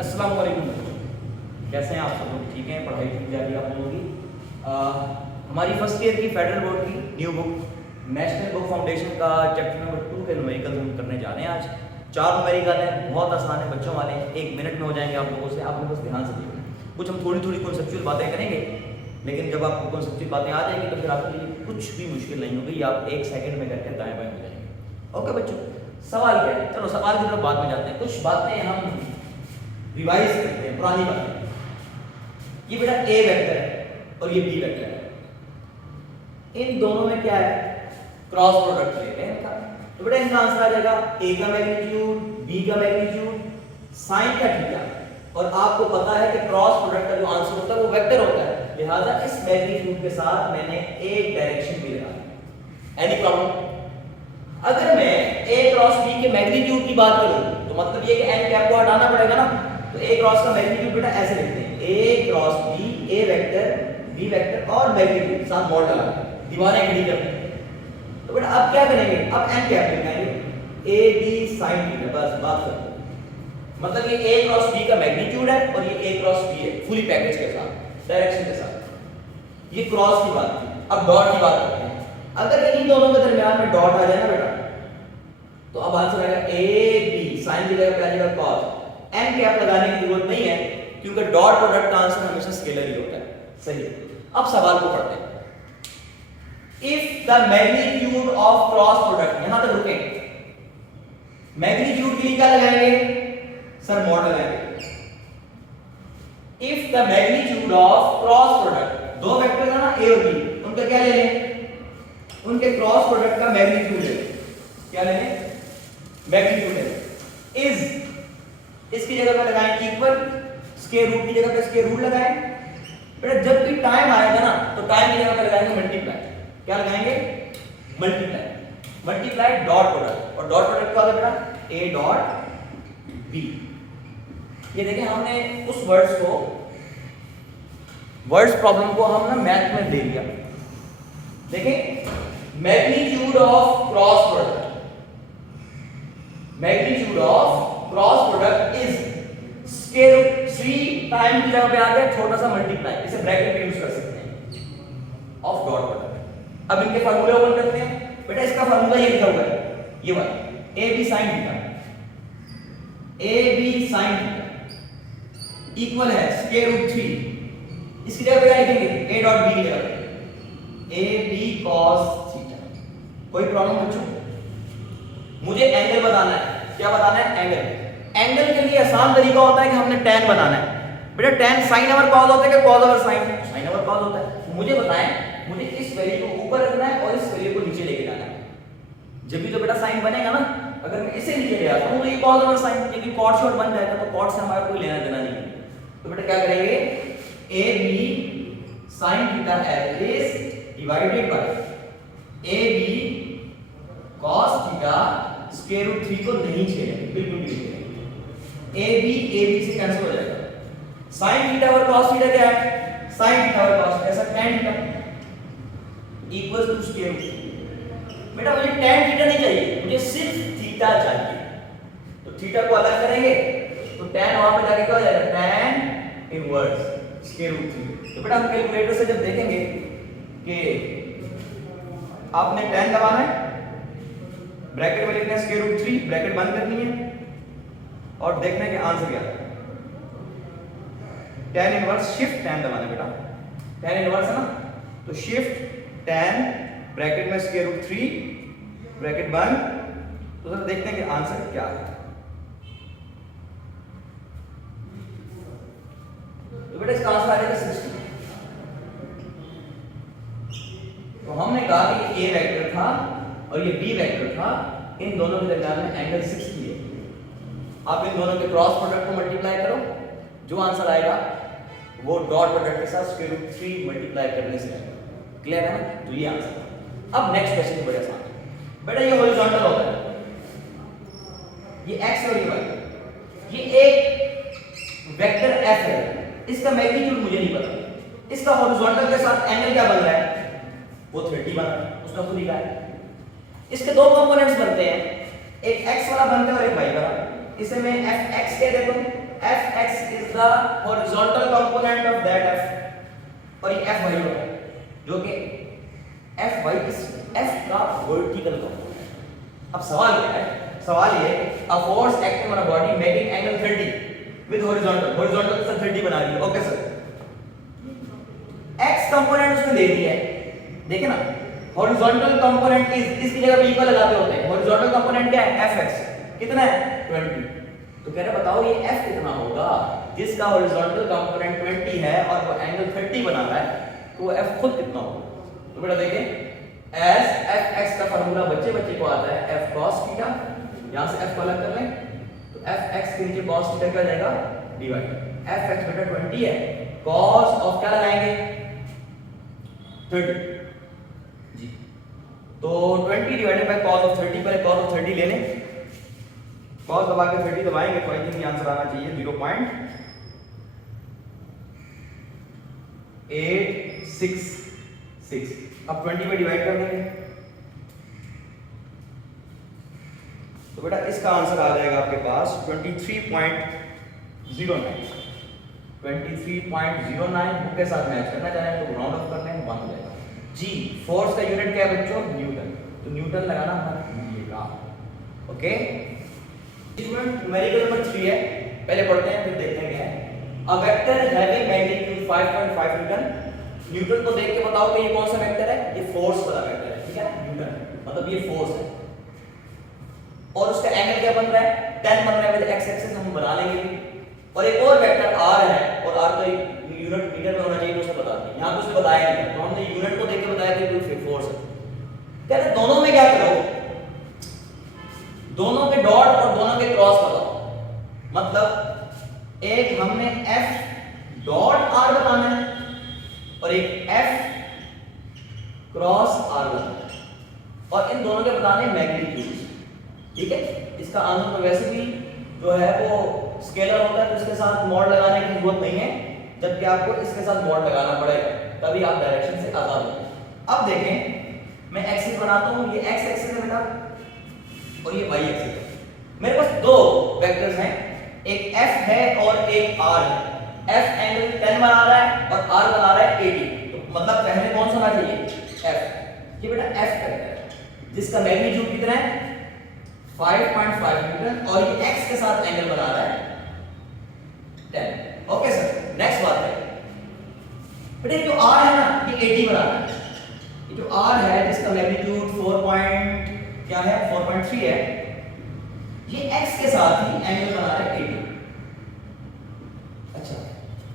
अस्सलाम वालेकुम बच्चों, कैसे हैं आप सब लोग? ठीक हैं? पढ़ाई ठीक जा रही है आप लोगों की? हमारी फर्स्ट ईयर की फेडरल बोर्ड की new book national book foundation का चैप्टर नंबर 2 के न्यूमेरिकल हम करने जा रहे हैं आज। 4 न्यूमेरिकल हैं, बहुत आसान है बच्चों वाले, 1 मिनट में हो जाएंगे आप लोगों से। आप लोग बस ध्यान से देखना। कुछ हम थोड़ी थोड़ी कॉन्सेप्चुअल बातें करेंगे, लेकिन जब आपको कॉन्सेप्चुअल बातें आ जाएंगी तो फिर आपके लिए कुछ भी मुश्किल नहीं होगी, आप 1 सेकंड में करके दाएं बाएं हो जाएंगे। ओके बच्चों, सवाल क्या है? चलो सवाल की तरफ बाद में जाते हैं। कुछ बातें हम रिवाइज करते हैं, पुरानी बातें। ये बेटा ए वेक्टर है और ये बी वेक्टर है, इन दोनों में क्या है? क्रॉस प्रोडक्ट लेते हैं इनका। तो बेटा इनका आंसर आ जाएगा ए का मैग्नीट्यूड, बी का मैग्नीट्यूड, साइन का थीटा। और आपको पता है कि क्रॉस प्रोडक्ट का जो आंसर होता है वो वेक्टर होता है, लिहाजा इस मैग्नीट्यूड के साथ मैंने एक डायरेक्शन भी लगा। Any problem? अगर मैं ए क्रॉस बी के मैग्नीट्यूड की बात करूं तो मतलब ये कि एन कैप को हटाना पड़ेगा ना। तो ए क्रॉस का मैग्नीट्यूड बेटा ऐसे लिखते हैं, ए क्रॉस बी, ए वेक्टर बी वेक्टर और मैग्नीट्यूड साथ मॉड लगा के दीवारें खड़ी करते हैं। तो बेटा अब क्या करेंगे? अब एन कैप लिखेंगे ए बी साइन थीटा, बस बात खत्म। मतलब ये ए क्रॉस बी का मैग्नीट्यूड है और ये ए क्रॉस बी है, फुली पैकेज के साथ, डायरेक्शन के साथ। ये क्रॉस की बात की। अब डॉट की बात करते हैं। अगर इन्हीं दोनों के दरमियान में डॉट आ जाए ना बेटा, तो अब आंसर आएगा ए बी, साइन की जगह पे आ जाएगा कॉस। एन कैप लगाने की जरूरत नहीं है क्योंकि डॉट प्रोडक्ट का आंसर हमेशा स्केलर ही होता है। सही। अब सवाल को पढ़ते हैं। If the magnitude of cross product, यहां तक रुके। मैग्नीट्यूड के लिए क्या लगाएंगे सर? मॉड लगाएंगे। If the magnitude of cross product, दो वेक्टर है ना ए और बी, उनका क्या ले लें? उनके क्रॉस प्रोडक्ट का मैग्नीट्यूड ले। क्या ले लें? मैग्नीट्यूड ले। इज, इसकी जगह पे लगाएं इक्वल, स्क्वायर रूट की जगह पे स्क्वायर रूट लगाएं। बेटा जब भी टाइम आएगा ना तो टाइम की जगह पे लगाएंगे मल्टीप्लाई। क्या लगाएंगे? मल्टीप्लाई। मल्टीप्लाई डॉट प्रोडक्ट, और डॉट प्रोडक्ट क्या होगा बेटा? A dot b. ये देखें हमने उस वर्ड्स को, वर्ड्स प्रॉब्लम को हम ना मैथ में दे दिया। देखें, magnitude of cross product, magnitude of cross product is square root 3 time की जगह पे आ गया छोटा सा मल्टीप्लाई, इसे ब्रैकेट में यूज कर सकते हैं, ऑफ डॉट प्रोडक्ट। अब इनके फार्मूले ओपन करते हैं। बेटा इसका फार्मूला ये लिखा हुआ है, ये वाला a b sine theta, a b sine theta equal है स्क्वायर रूट 3। इसकी जगह पे क्या लिखेंगे? ए डॉट बी की जगह पे ए बी कॉस थीटा। कोई प्रॉब्लम बच्चों? मुझे एंगल बताना है। क्या बताना है? एंगल। एंगल के लिए आसान तरीका होता है कि हमने tan बनाना है। बेटा tan sin ओवर cos होता है कि cos over sin? sin over cos होता है। मुझे बताएं, मुझे इस वैल्यू को ऊपर रखना है और इस वैल्यू को नीचे लेके जाना है। जब भी तो बेटा sin बनेगा ना, अगर मैं इसे नीचे ले आता हूं तो ये cos ओवर sin, क्योंकि cot शॉर्ट बन जाएगा तो cot से हमारा कोई लेना देना नहीं है। तो बेटा क्या करेंगे? a b sin theta is divided by a b cos theta square root 3 को नहीं छेड़ेंगे, बिल्कुल भी नहीं छेड़ेंगे। ए बी से कैंसिल हो जाएगा। sin थीटा और cos थीटा क्या है? sin थीटा और cos, ऐसा tan theta equals to square root. बेटा मुझे tan थीटा नहीं चाहिए, मुझे सिर्फ थीटा चाहिए। तो थीटा को अलग करेंगे तो tan वहां पे जाके क्या हो जाएगा? tan inverse square root 3। तो बेटा हम कैलकुलेटर से जब देखेंगे कि आपने tan दबाना है, ब्रैकेट में लिखना है स्क्वायर रूट 3, ब्रैकेट बंद करनी है और देखना है कि आंसर क्या है। tan इनवर्स शिफ्ट tan दबाना है बेटा, tan इनवर्स है ना, तो शिफ्ट tan ब्रैकेट में स्क्वायर रूट 3 ब्रैकेट बंद। तो सर देखते हैं कि आंसर क्या है। तो बेटा इसका आंसर आ जाएगा 60। तो हमने कहा कि ये a वेक्टर था और ये b वेक्टर था, इन दोनों के दरमियान में एंगल 60 है। आप इन दोनों के क्रॉस प्रोडक्ट को मल्टीप्लाई करो, जो आंसर आएगा वो डॉट प्रोडक्ट के साथ स्क्वायर रूट 3 मल्टीप्लाई करने से आएगा। क्लियर है ना? तो ये आंसर है। अब नेक्स्ट क्वेश्चन बड़े आसान है। बेटा ये हॉरिजॉन्टल होता है, ये x और ये y, ये एक वेक्टर f है, इसका मैग्नीट्यूड मुझे नहीं पता। इसका हॉरिजॉन्टल के साथ एंगल क्या बन रहा है? वो 30 बन रहा है, उसका खुद ही है। इसके दो कंपोनेंट्स बनते हैं, एक x वाला बनता है और एक y वाला। इसे मैं fx कह देता हूं। fx the horizontal component of that F, और ये एफ वाई होगा जो कि एफ वाई इस एफ का वर्टिकल कंपोनेंट। अब सवाल क्या है, सवाल ये a force acting on a body making angle 30 with horizontal, horizontal से 30 बना रही है, ओके सर। एक्स कंपोनेंट उसने दे दिया है, देखे ना, हॉरिजॉन्टल कंपोनेंट इज, इसकी जगह पे इक्वल लगाते होते हैं। हॉरिजॉन्टल कंपोनेंट क्या है, एफ एक्स, कितना है 20। तो कह रहे बताओ ये एफ कितना होगा जिसका हॉरिजॉन्टल कंपोनेंट 20 है और वो एंगल 30 बना रहा है, तो वो एफ खुद कितना होगा। तो बेटा देखिए एस एफ एक्स का फार्मूला बच्चे बच्चे को आता है एफ cos थीटा, यहां से एफ को अलग कर लें तो एफ एक्स के नीचे cos थीटा क्या जाएगा डिवाइड, एफ एक्स बेटा 20 है, cos ऑफ क्या लगाएंगे 30 जी, तो 20 डिवाइडेड बाय cos ऑफ 30, पहले cos ऑफ 30 ले लें, cos दबा के 30 दबाएंगे तो आई थिंक आंसर आना चाहिए 0.866। अब 20 में डिवाइड कर देंगे तो बेटा इसका आंसर आ जाएगा आपके पास 23.09। 23.09 बुक के साथ मैच करना चाहें तो राउंड ऑफ कर लें, 1 हो जाएगा जी। फोर्स का यूनिट क्या है बच्चों, न्यूटन, तो न्यूटन लगाना हमारा भूलिएगा, ओके। न्यूमेरिकल नंबर 3 है, पहले पढ़ते हैं फिर देखते हैं क्या है। A vector having magnitude 5.5 Newton, Newton को देख के बताओ कि ये कौन सा वेक्टर है, ये फोर्स वाला वेक्टर है, ठीक है, न्यूटन मतलब ये फोर्स है, और उसका एंगल क्या बन रहा है 10 बन रहा है, विद एक्स एक्सिस हम बना लेंगे। और एक और वेक्टर r है, और r तो यूनिट मीटर में होना चाहिए तो उसको बता दें, यहां पे उसने बताया नहीं तो हमने यूनिट को देख के बताया कि कोई फोर्स है। कहते हैं दोनों में क्या करो, दोनों के डॉट और दोनों के क्रॉस बताओ, मतलब एक हमने f डॉट r बताना है और एक f क्रॉस r बताना है, और इन दोनों के बताने मैग्नीट्यूड, ठीक है। इसका आंसर तो वैसे भी जो है वो स्केलर होता है तो इसके साथ मॉड लगाने की जरूरत नहीं है, जबकि आपको इसके साथ मॉड लगाना पड़ेगा तभी आप डायरेक्शन से आजाद होंगे। अब देखें मैं एक्सिस बनाता हूं, ये एक्स एक्सिस है बेटा और ये वाई एक्सिस है। मेरे पास दो वेक्टर्स हैं, एक f है और एक r है। f एंगल 10 बना रहा है और r बना रहा है 80, तो मतलब पहले कौन सा होना चाहिए f, ये बेटा f वेक्टर है जिसका मैग्नीट्यूड कितना है 5.5 न्यूटन और ये x के साथ एंगल बना रहा है 10, ओके सर। नेक्स्ट बात है बेटा जो r है ना ये 80 बना रहा है, ये जो r है जिसका मैग्नीट्यूड 4.3 है, ये x के साथ ही एंगल बना रहा है 80। अच्छा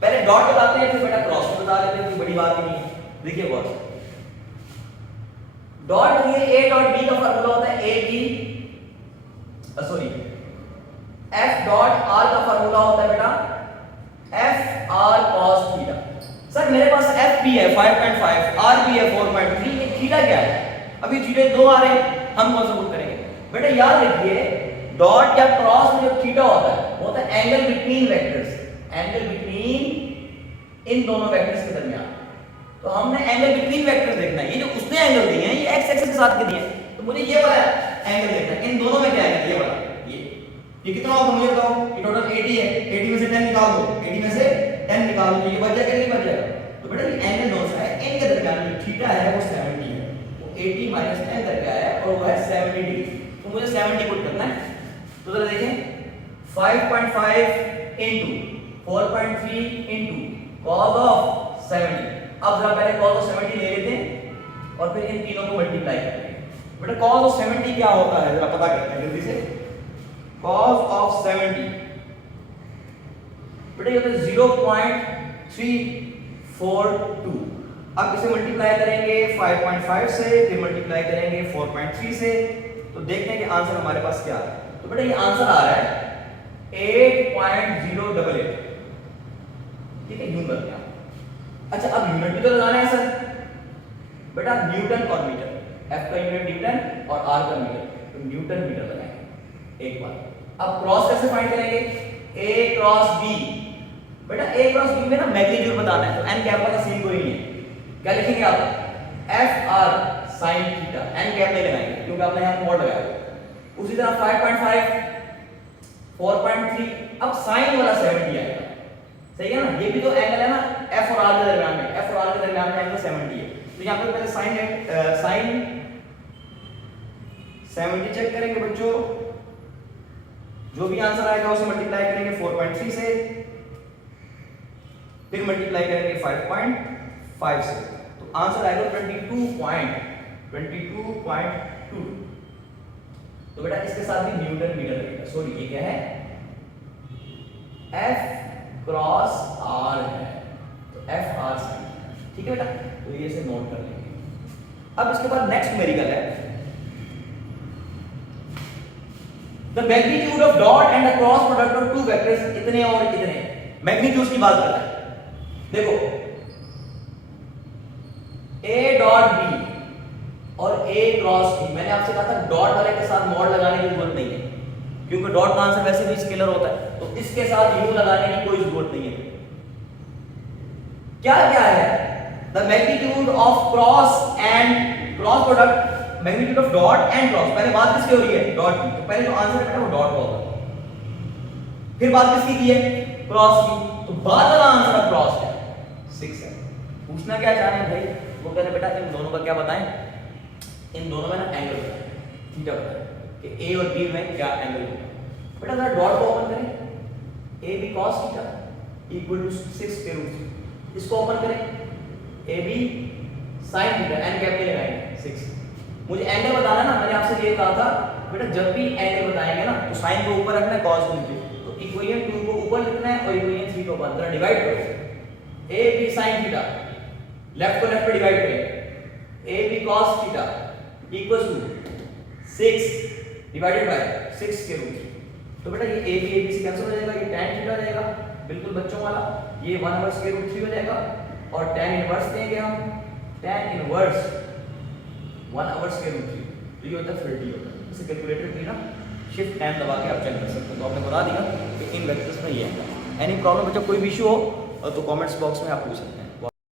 पहले डॉट बताते हैं फिर बेटा क्रॉस बता देते हैं, कोई बड़ी बात ही नहीं है। देखिए बहुत डॉट ये a डॉट b का फार्मूला होता है a b sorry f dot r का फार्मूला होता है बेटा f r cos theta. Sir मेरे पास f भी है 5.5, r भी है 4.3, ये थीटा क्या है, अब ये थीटा दो आ रहे हैं, हम कौन सा पुट करेंगे बेटा, याद रखिए डॉट या क्रॉस में जो थीटा होता है वो होता है angle between vectors, angle between इन दोनों वेक्टर्स के दरमियान। तो हमने एंगल बिटवीन वेक्टर्स देखना है, ये जो उसने एंगल दिए हैं ये एक्स एक्सिस के साथ के दिए हैं, तो मुझे ये वाला एंगल देखना है, इन दोनों में क्या एंगल, ये वाला, ये कितना होगा मुझे बताओ, ये टोटल 80 है, 80 में से 10 निकाल दो, 80 में से 10 निकाल दो, ये बच जाएगा नहीं बच जाएगा। तो बेटा ये एंगल दोनों सा है, इनके दरमियान जो थीटा है वो 70 है, वो 80 माइनस 10 करके आया और वो है 70 डिग्री, तो मुझे 70 पुट करना है। तो जरा देखें 5.5 into 4.3 into cos of 70, अब जरा पहले cos of 70 ले लेते हैं और फिर इन तीनों को मल्टीप्लाई करेंगे। बेटा cos of 70 क्या होता है जरा पता करते हैं जल्दी से, cos of 70 बेटा ये होता है 0.342। अब इसे मल्टीप्लाई करेंगे 5.5 से, फिर मल्टीप्लाई करेंगे 4.3 से, तो देखते हैं कि आंसर हमारे पास क्या है। तो बेटा ये आंसर आ रहा है 8.088, ठीक है, यूं करते हैं। अच्छा अब यूनिट भी तो लगाना है सर, बेटा न्यूटन और मीटर, f का यूनिट न्यूटन और r का मीटर, तो न्यूटन मीटर लगाएंगे एक बार। अब क्रॉस कैसे फाइंड करेंगे, a क्रॉस b, बेटा a क्रॉस b में ना मैग्नीट्यूड बताना है, तो n कैप वाला सीन कोई नहीं है, क्या लिखेंगे आप f r sin theta, n cap नहीं लगाएंगे क्योंकि आपने यहां मॉड लगाया। उसी तरह 5.5 4.3, अब sin वाला 70 आएगा, सही है ना, ये भी तो एंगल है ना एफ और आर के दरमियान में, एफ और आर के दरमियान में एंगल 70 है। तो यहाँ पे पहले साइन 70 चेक करेंगे बच्चों, जो भी आंसर आएगा उसे मल्टीप्लाई करेंगे 4.3 से, फिर मल्टीप्लाई करेंगे 5.5 से, तो आंसर आएगा 22.2। तो बेटा इसके साथ भी न्यूटन मीटर लगेगा, सॉरी ये क्या है, F क्रॉस R है, तो F R sin, ठीक है बेटा, तो ये से नोट कर लेंगे। अब इसके बाद नेक्स्ट न्यूमेरिकल है, the magnitude of dot and the cross product of two vectors, इतने और इतने, मैग्नीट्यूड की बात करता है। देखो A डॉट B और A क्रॉस B, मैंने आपसे कहा था डॉट वाले के साथ मॉड लगाने की जरूरत नहीं है, क्योंकि डॉट का आंसर वैसे भी स्केलर होता है, तो इसके साथ यू लगाने की कोई जरूरत नहीं है। क्या क्या है, the magnitude of cross and cross product, magnitude of dot and cross, पहले बात किसकी हो रही है, डॉट की, तो पहले जो आंसर है वो डॉट का होगा, फिर बात किसकी की है, क्रॉस की, तो बाद वाला आंसर क्रॉस है 6 है। पूछना क्या चाह रहे हैं भाई, वो कह रहे बेटा इन दोनों का क्या बताएं, इन दोनों में ना एंगल थीटा बताएं कि ए और बी में क्या एंगल होगा। बेटा जरा डॉट को ओपन करें, a b cos theta equal to 6 के रूट, इसको ओपन करें, a b sin theta, n cap में लगाएंगे 6। मुझे एंगल बताना ना, मैंने आपसे ये कहा था बेटा जब भी एंगल बताएंगे ना तो साइन को ऊपर रखना है, cos को नीचे, तो इक्वेशन 2 को ऊपर लिखना है और इक्वेशन 3 को ऊपर, डिवाइड करो, a b sin theta, left को लेफ्ट पे डिवाइड करें, a b cos theta equals to 6 divided by 6 के रूट, तो बेटा ये ए बी से कैंसिल हो जाएगा, ये tan थीटा हो जाएगा बिल्कुल बच्चों वाला, ये 1 ओवर स्क्वायर रूट 3 हो जाएगा, और tan इनवर्स देंगे हम, tan inverse 1 over square root 3, तो ये होता है 30 होता है। इसे कैलकुलेटर की ना शिफ्ट टैब दबा के आप चेक कर सकते हो, तो आपने बता दिया कि इन वेक्टर्स में ये है। एनी प्रॉब्लम बच्चों, कोई भी इशू हो तो कमेंट्स बॉक्स में आप पूछ सकते हैं।